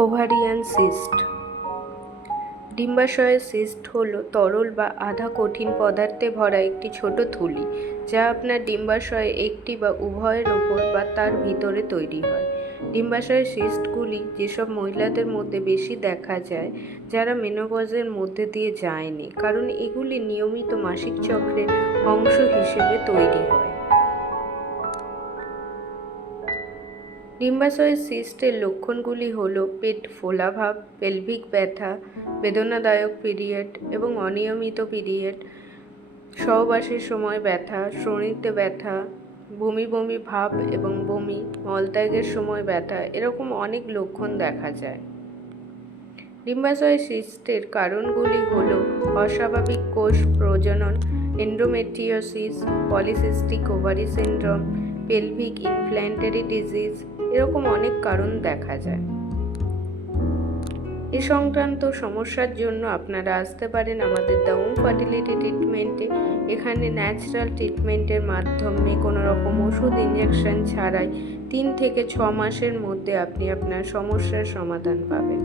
Ovarian cyst. ডিম্বাশয়ের cyst হলো তরল বা আধা কঠিন পদার্থে ভরা একটি ছোট থলি, যা আপনার ডিম্বাশয়ে একটি বা উভয়ের ওপর বা তার ভিতরে তৈরি হয়। ডিম্বাশয়ের সিস্টগুলি যেসব মহিলাদের মধ্যে বেশি দেখা যায়, যারা মেনোপজের মধ্যে দিয়ে যায়নি, কারণ এগুলি নিয়মিত মাসিক চক্রের অংশ হিসেবে তৈরি হয়। ডিম্বাশয়ের সিস্টের লক্ষণগুলি হল পেট ফোলাভাব, পেলভিক ব্যথা, বেদনাদায়ক পিরিয়ড এবং অনিয়মিত পিরিয়ড, সহবাসের সময় ব্যথা, শ্রোণিতে ব্যথা, বমি বমি ভাব এবং বমি, মলত্যাগের সময় ব্যথা, এরকম অনেক লক্ষণ দেখা যায়। ডিম্বাশয়ের সিস্টের কারণগুলি হল অস্বাভাবিক কোষ প্রজনন, endometriosis, polycystic ovary syndrome, pelvic inflammatory disease, এরকম অনেক কারণ দেখা যায়। এ সংক্রান্ত সমস্যার জন্য আপনারা আসতে পারেন আমাদের দ্য ওম ফার্টিলিটি ট্রিটমেন্টে। এখানে ন্যাচারাল ট্রিটমেন্টের মাধ্যমে কোনো রকম ওষুধ ইঞ্জেকশন ছাড়াই 3 থেকে 6 মাসের মধ্যে আপনি আপনার সমস্যার সমাধান পাবেন।